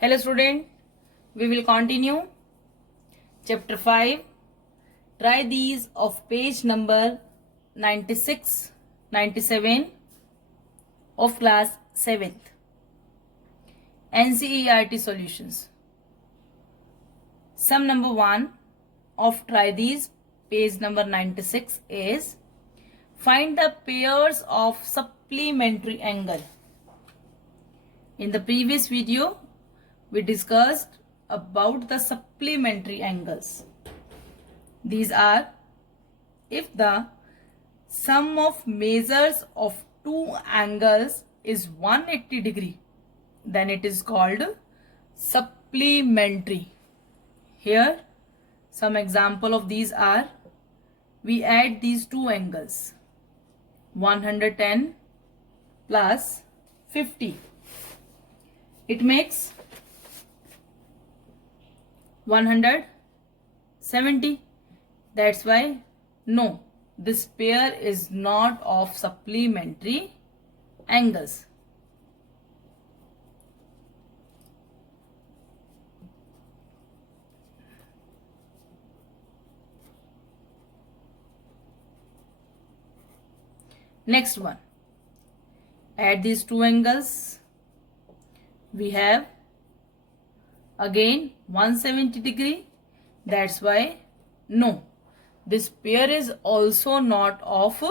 Hello student, we will continue chapter 5. Try these of page number 96, 97 of class 7th. NCERT solutions. Sum number 1 of try these page number 96 is find the pairs of supplementary angle. In the previous video, we discussed about the supplementary angles. These are if the sum of measures of two angles is 180 degree, then it is called supplementary. Here some example of these are, we add these two angles 110 plus 50. It makes 170. That's why no, this pair is not of supplementary angles. Next one, add these two angles. We have again 170 degree. That's why no, this pair is also not of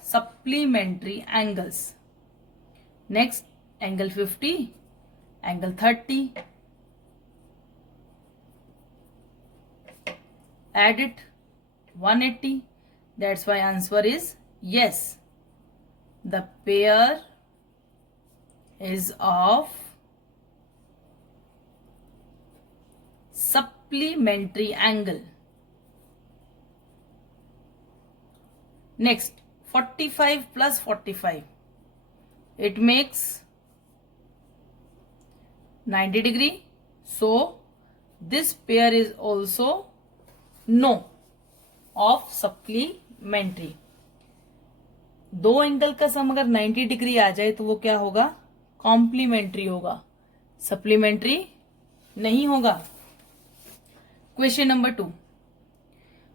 supplementary angles. Next, angle 50, angle 30. Add it 180. That's why answer is yes. The pair is of supplementary angle. Next, 45 plus 45. It makes 90 degree. So, this pair is also no of supplementary. दो angle का सम अगर 90 degree आ जाए तो वो क्या होगा? Complementary होगा, supplementary नहीं होगा. Question number 2.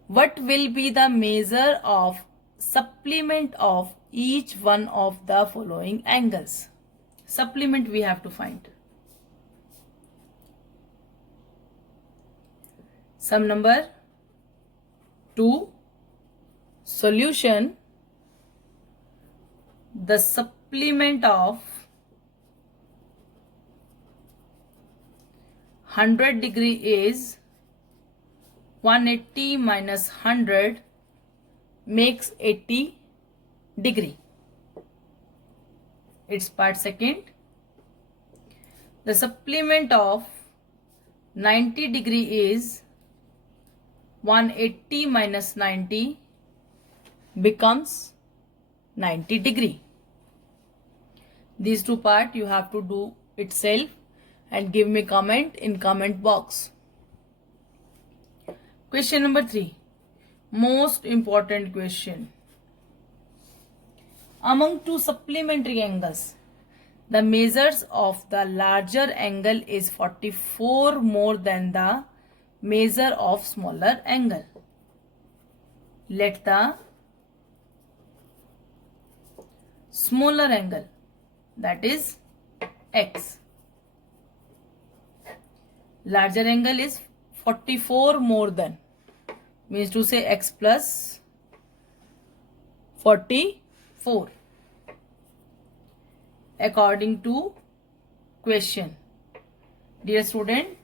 What will be the measure of supplement of each one of the following angles? Supplement we have to find. Sum number 2. Solution. The supplement of 100 degree is 180 minus 100 makes 80 degree. It's part second. The supplement of 90 degree is 180 minus 90 becomes 90 degree. These two part you have to do itself and give me comment in comment box. Question number 3. Most important question. Among two supplementary angles, the measures of the larger angle is 44 more than the measure of smaller angle. Let the smaller angle, that is x, larger angle is 44 more than, means to say x plus 44 according to question. Dear student,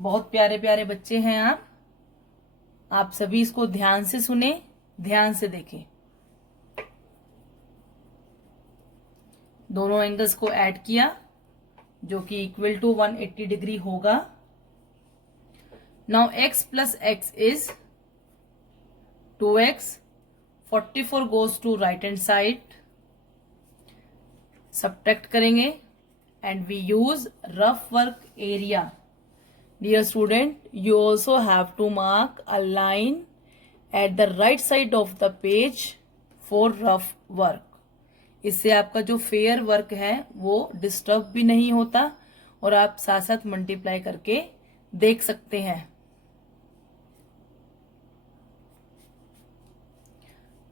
बहुत प्यारे प्यारे बच्चे हैं आप सभी इसको ध्यान से सुने, ध्यान से देखें. दोनों एंगल्स को ऐड किया जो कि इक्वल टू 180 डिग्री होगा. Now x plus x is 2x. 44 goes to right hand side. Subtract करेंगे and we use rough work area. Dear student, you also have to mark a line at the right side of the page for rough work. इससे आपका जो fair work है वो disturb भी नहीं होता और आप साथ साथ मल्टीप्लाई करके देख सकते हैं।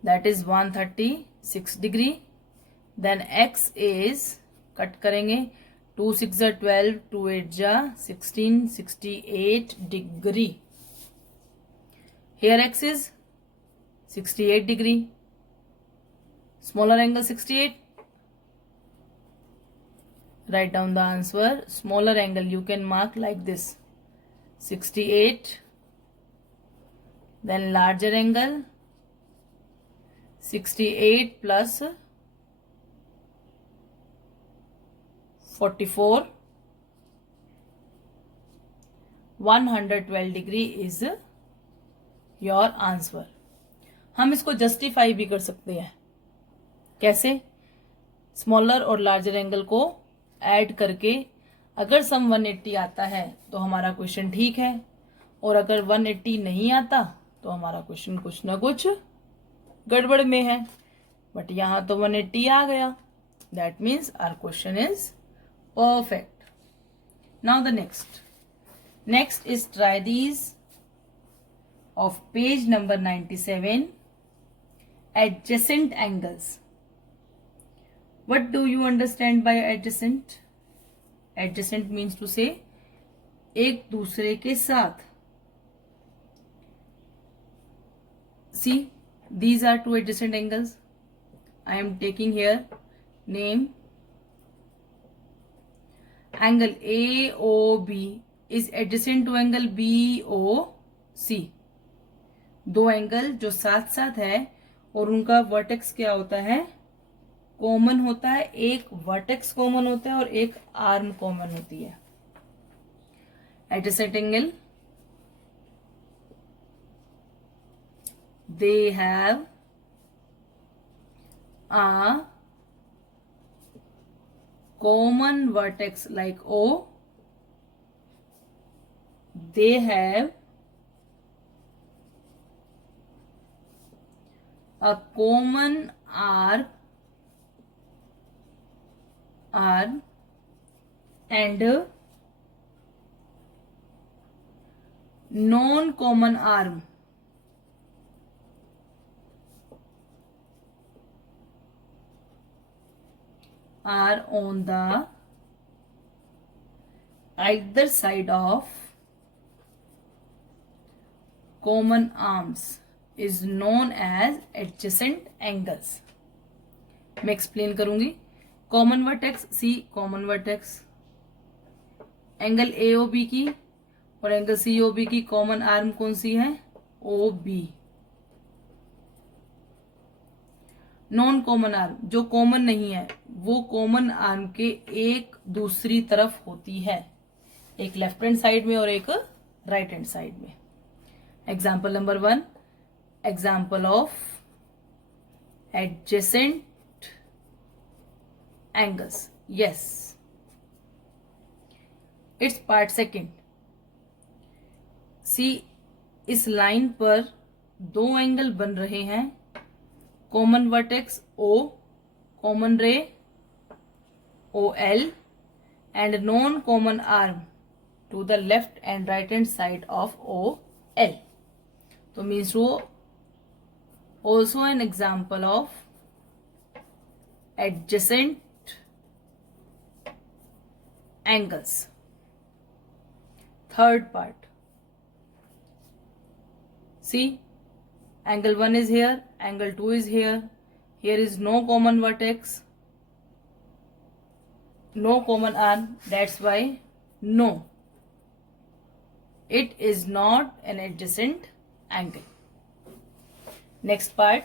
That is 136 degree. Then x is, cut करेंगे, 2 6 जा 12, 2 8 जा 16, 68 degree. Here x is 68 degree. Smaller angle 68. Write down the answer. Smaller angle you can mark like this, 68. Then larger angle 68 plus 44. 112 degree is your answer. हम इसको justify भी कर सकते हैं। कैसे? स्मॉलर और लार्जर एंगल को ऐड करके अगर सम 180 आता है तो हमारा क्वेश्चन ठीक है, और अगर 180 नहीं आता तो हमारा क्वेश्चन कुछ ना कुछ गड़बड़ में है। बट यहां तो 180 आ गया, that means our question is perfect. Now the next is try these of page number 97, adjacent angles. What do you understand by adjacent? Adjacent means to say एक दूसरे के साथ। See, these are two adjacent angles. I am taking here name. Angle AOB is adjacent to angle BOC. दो angle जो साथ साथ है और उनका वर्टेक्स क्या होता है? कॉमन होता है। एक वर्टेक्स कॉमन होता है और एक आर्म कॉमन होती है। Adjacent angle, they have a common vertex like O. They have a common arc and non-common arm. Are on the either side of common arms is known as adjacent angles. मैं explain करूंगी. Common vertex सी, common vertex angle AOB की और angle COB की common arm कौन सी है? OB. Non common arm जो common नहीं है वो कॉमन आर्म के एक दूसरी तरफ होती है, एक लेफ्ट हैंड साइड में और एक राइट हैंड साइड में. Example number 1, example of adjacent angles. Yes, it's part second. See, इस लाइन पर दो एंगल बन रहे हैं. Common vertex O, common ray OL and non-common arm to the left and right hand side of OL. So means to also an example of adjacent angles. Third part. See, angle 1 is here, angle 2 is here. Here is no common vertex, no common arm. That's why no, it is not an adjacent angle. Next part,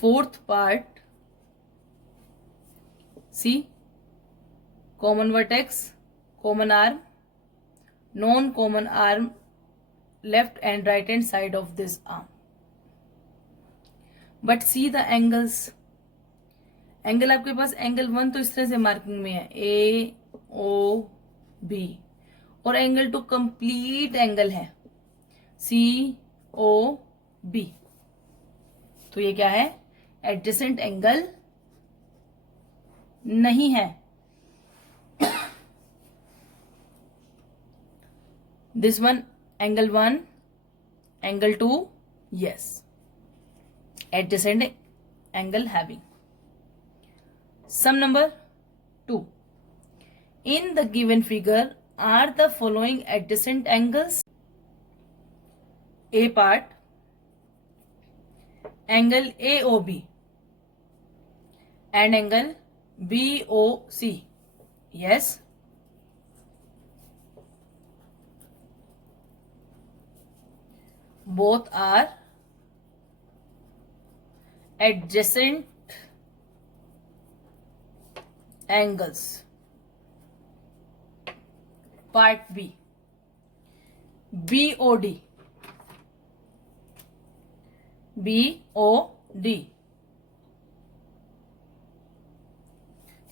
fourth part. See, common vertex, common arm, non-common arm, left and right hand side of this arm. But see the angles. Angle आपके पास angle 1 तो इस तरह से marking में है AOB, और angle 2 complete angle है COB. तो ये क्या है? एडजेसेंट एंगल नहीं है. This one, angle 1, angle 2, yes. Adjacent angle having. Sum number 2. In the given figure, are the following adjacent angles? A part, angle AOB and angle BOC. Yes. Both are adjacent angles. Part B, BOD, BOD,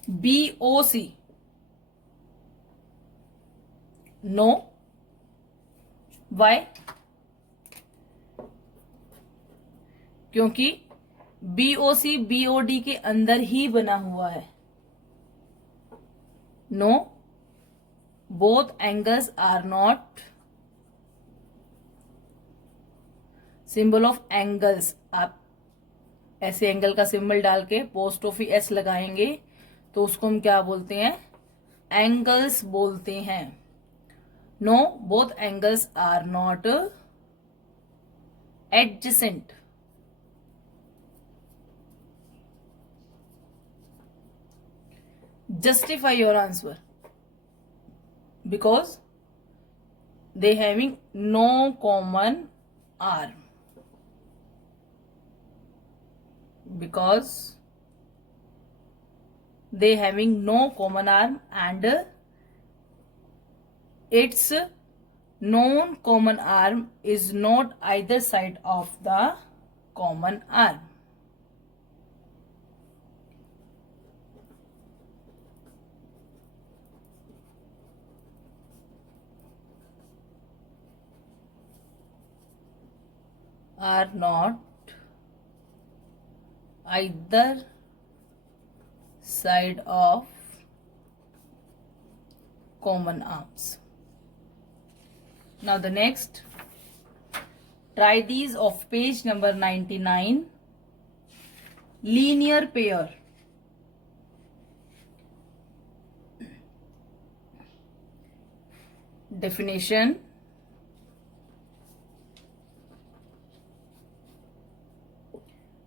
BOC. No. Why? क्योंकि BOC BOD के अंदर ही बना हुआ है. No, both angles are not. Symbol of angles, आप ऐसे angle का symbol डाल के पोस्ट ऑफिस एस लगाएंगे तो उसको हम क्या बोलते हैं? एंगल्स बोलते हैं. No, both angles are not adjacent. Justify your answer because they having no common arm. Because they having no common arm and its known common arm is not either side of the common arm. Are not either side of common arms. Now the next, try these of page number 99. Linear pair. Definition.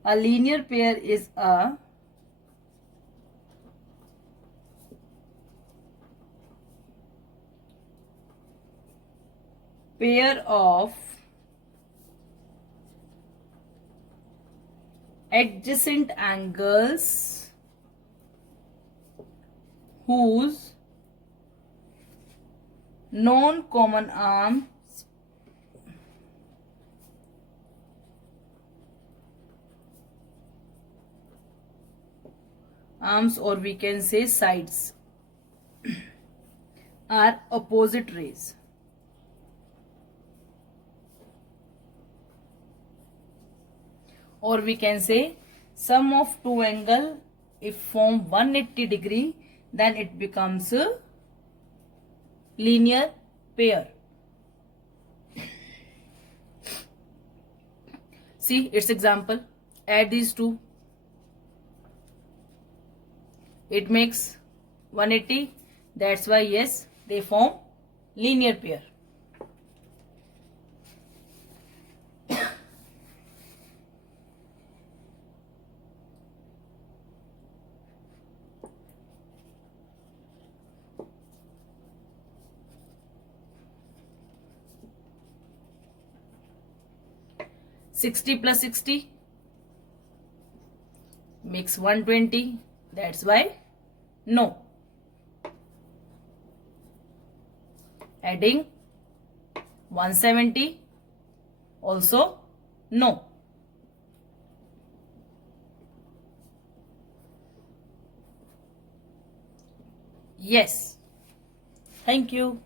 A linear pair is a pair of adjacent angles whose known common arms or we can say sides are opposite rays. Or we can say sum of two angle if form 180 degree, then it becomes a linear pair. See its example. Add these two. It makes 180. That's why yes, they form linear pair. +60 +60 makes 120. That's why no. Adding 170 also no. Yes. Thank you.